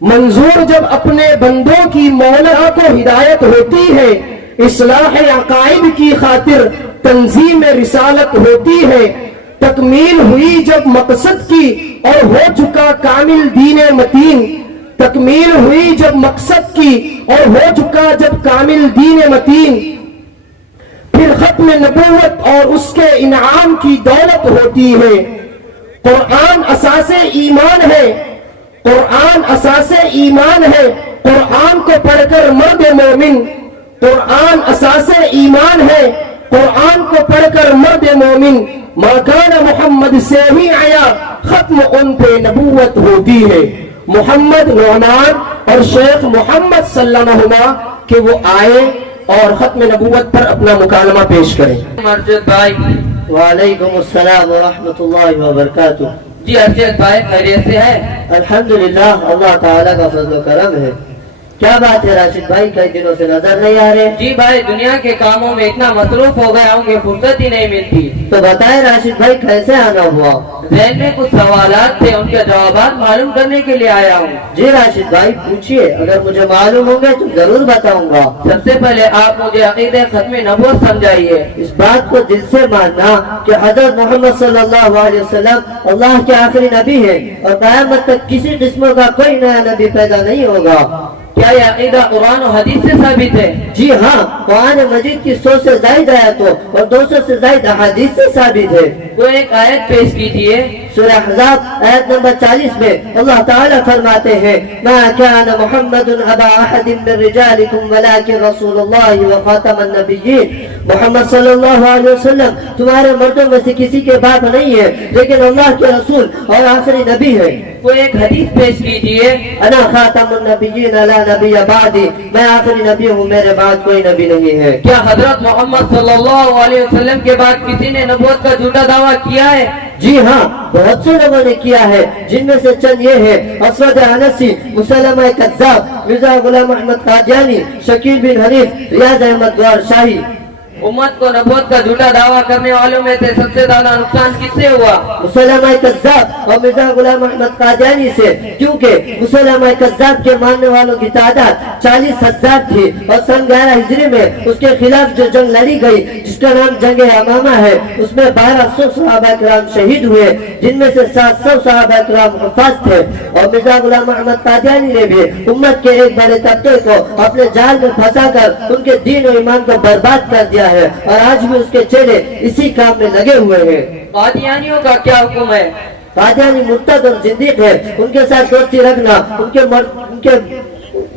منظور جب اپنے بندوں کی مولا کو ہدایت ہوتی ہے، اصلاح عقائد کی خاطر تنظیم رسالت ہوتی ہے، تکمیل ہوئی جب مقصد کی اور ہو چکا کامل دین متین، تکمیل ہوئی جب مقصد کی اور ہو چکا جب کامل دین متین، پھر ختم نبوت اور اس کے انعام کی دولت ہوتی ہے۔ قرآن اساس ایمان ہے، قرآن اساس ایمان ہے، قرآن کو پڑھ کر مرد مومن، قرآن اساس ایمان ہے، قرآن کو پڑھ کر مرد مومن، ما کان محمد سے ہی آیا، ختم ان پہ نبوت ہوتی ہے۔ محمد نعمان اور شیخ محمد صلی اللہ علیہ وسلم کہ وہ آئے اور ختم نبوت پر اپنا مکالمہ پیش کریں۔ ارشد بھائی وعلیکم السلام ورحمۃ اللہ وبرکاتہ۔ جی ارشد بھائی خیریت سے ہے؟ الحمدللہ، اللہ تعالیٰ کا فضل و کرم ہے۔ کیا بات ہے راشد بھائی، کئی دنوں سے نظر نہیں آ رہے؟ جی بھائی دنیا کے کاموں میں اتنا مصروف ہو گیا ہوں کہ فرصت ہی نہیں ملتی۔ تو بتائیں راشد بھائی کیسے آنا ہوا؟ ذہن میں کچھ سوالات تھے، ان کے جوابات معلوم کرنے کے لیے آیا ہوں۔ جی راشد بھائی پوچھئے، اگر مجھے معلوم ہوں گے تو ضرور بتاؤں گا۔ سب سے پہلے آپ مجھے عقیدہ ختم نبوت سمجھائیے۔ اس بات کو دل سے ماننا کہ حضرت محمد صلی اللہ علیہ وسلم اللہ کے آخری نبی ہے اور قیامت تک کسی قسم کا کوئی نیا نبی پیدا نہیں ہوگا۔ کیا یہ عقیدہ قرآن و حدیث سے ثابت ہے؟ جی ہاں، قرآن مجید کی 100 سے زائد آیتوں اور 200 سے زائد احادیث سے ثابت ہے۔ تو ایک آیت پیش کیجئے۔ سورہ احزاب آیت نمبر 40 میں اللہ تعالیٰ فرماتے ہیں ما كان محمد ابا احد من رجالكم ولكن رسول اللہ وخاتم النبیین۔ محمد صلی اللہ علیہ وسلم تمہارے مردوں میں سے کسی کے باپ نہیں ہے لیکن اللہ کے رسول اور آخری نبی ہے۔ وہ ایک حدیث پیش کیجئے۔ انا خاتم النبیین لا نبی بعدی، میں آخری نبی ہوں، میرے بعد کوئی نبی نہیں ہے۔ کیا حضرت محمد صلی اللہ علیہ وسلم کے بعد کسی نے نبوت کا جھوٹا دعویٰ کیا ہے؟ جی ہاں، بہت سے لوگوں نے کیا ہے، جن میں سے چند یہ ہے: اسود انسی، مسلمہ کذاب، مرزا غلام احمد قادیانی، شکیل بن حنیف، ریاض احمد گوہر شاہی۔ امت کو نبوت کا جھوٹا دعویٰ کرنے والوں میں سے سب سے زیادہ نقصان کس سے ہوا؟ مسلمہ کذاب اور مرزا غلام احمد قادیانی سے، کیونکہ مسلمہ کذاب کے ماننے والوں کی تعداد 40,000 تھی اور سن 11 ہجری میں اس کے خلاف جو جنگ لڑی گئی جس کا نام جنگ امامہ ہے، اس میں 1200 صحابہ کرام شہید ہوئے، جن میں سے 700 صحابہ کرام حفاظ تھے۔ اور مرزا غلام احمد قادیانی نے بھی امت کے ایک بڑے طبقے کو اپنے جال میں پھنسا کر ان کے دین و ایمان کو برباد کر دیا ہے اور آج بھی اس کے چیلے اسی کام میں لگے ہوئے ہیں۔ قادیانیوں کا کیا حکم ہے؟ قادیانی مرتد اور زندیق ہے، ان کے ساتھ دوستی رکھنا، ان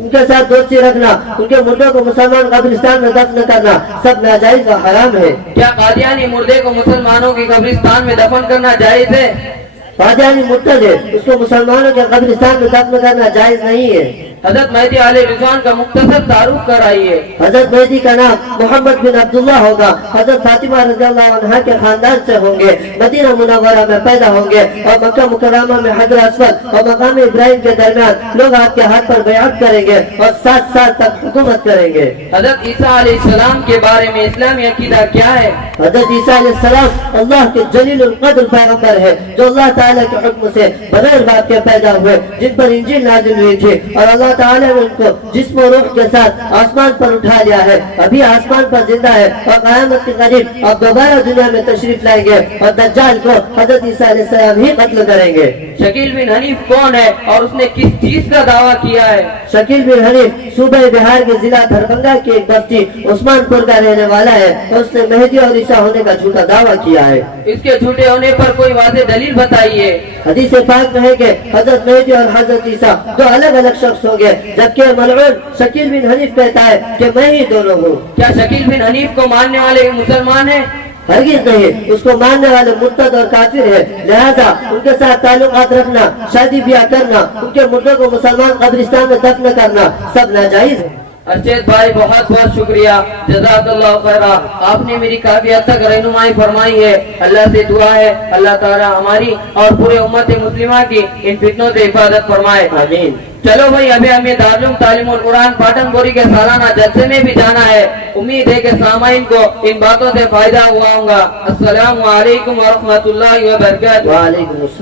کے ساتھ دوستی رکھنا، ان کے مردوں کو مسلمان قبرستان میں دفن کرنا سب ناجائز و حرام ہے۔ کیا قادیانی مردے کو مسلمانوں کی قبرستان میں دفن کرنا جائز ہے؟ قادیانی مرتد ہے، اس کو مسلمانوں کے قبرستان میں دفن کرنا جائز نہیں ہے۔ حضرت مہدی علیہ رضوان کا مختصر تعارف کرائیے۔ حضرت مہدی کا نام محمد بن عبداللہ ہوگا، حضرت فاطمہ رضی اللہ عنہا کے خاندان سے ہوں گے، مدینہ منورہ میں پیدا ہوں گے اور مکہ مکرمہ میں حجر اسود اور مقام ابراہیم کے درمیان لوگ آپ کے ہاتھ پر بیعت کریں گے اور 7 سال تک حکومت کریں گے۔ حضرت عیسیٰ علیہ السلام کے بارے میں اسلامی عقیدہ کیا ہے؟ حضرت عیسیٰ علیہ السلام اللہ کے جلیل القدر پیغمبر ہے جو اللہ تعالیٰ کے حکم سے بغیر باپ کے پیدا ہوئے، جن پر انجیل نازل ہوئی تھی اور اللہ تعالیٰ نے ان کو جسم و روح کے ساتھ آسمان پر اٹھا لیا ہے، ابھی آسمان پر زندہ ہے اور قیامت کے قریب اب دوبارہ دنیا میں تشریف لائیں گے اور دجال کو حضرت عیسیٰ علیہ السلام ہی قتل کریں گے۔ شکیل بن حنیف کون ہے اور اس نے کس چیز کا دعویٰ کیا ہے؟ شکیل بن حنیف صوبہ بہار کے ضلع دربھنگہ کی ایک بستی عثمان پور کا رہنے والا ہے اور اس نے مہدی اور عیسیٰ ہونے کا جھوٹا دعویٰ کیا ہے۔ اس کے جھوٹے ہونے پر کوئی واضح دلیل بتائیے۔ حدیث پاک میں ہے کہ حضرت مہدی اور حضرت عیسیٰ دو الگ الگ شخص ہوں گے، جبکہ ملعون شکیل بن حنیف کہتا ہے کہ میں ہی دونوں ہوں۔ کیا شکیل بن حنیف کو ماننے والے مسلمان ہیں؟ ہرگز نہیں، اس کو ماننے والے مرتد اور کافر ہے، لہذا ان کے ساتھ تعلقات رکھنا، شادی بیاہ کرنا، ان کے مردوں کو مسلمان قبرستان میں دفن کرنا سب ناجائز ہے۔ ارشد بھائی بہت بہت شکریہ، جزاک اللہ خیرہ، آپ نے میری کافی حد تک رہنمائی فرمائی ہے۔ اللہ سے دعا ہے اللہ تعالی ہماری اور پورے امت مسلمہ کی ان فتنوں سے حفاظت فرمائے، آمین۔ چلو بھائی ابھی ہمیں دارالعلوم تعلیم القرآن پاٹن گوری کے سالانہ جلسے میں بھی جانا ہے۔ امید ہے کہ سامعین کو ان باتوں سے فائدہ ہوا ہوگا۔ السلام علیکم ورحمۃ اللہ وبرکاتہ۔ وعلیکم السلام۔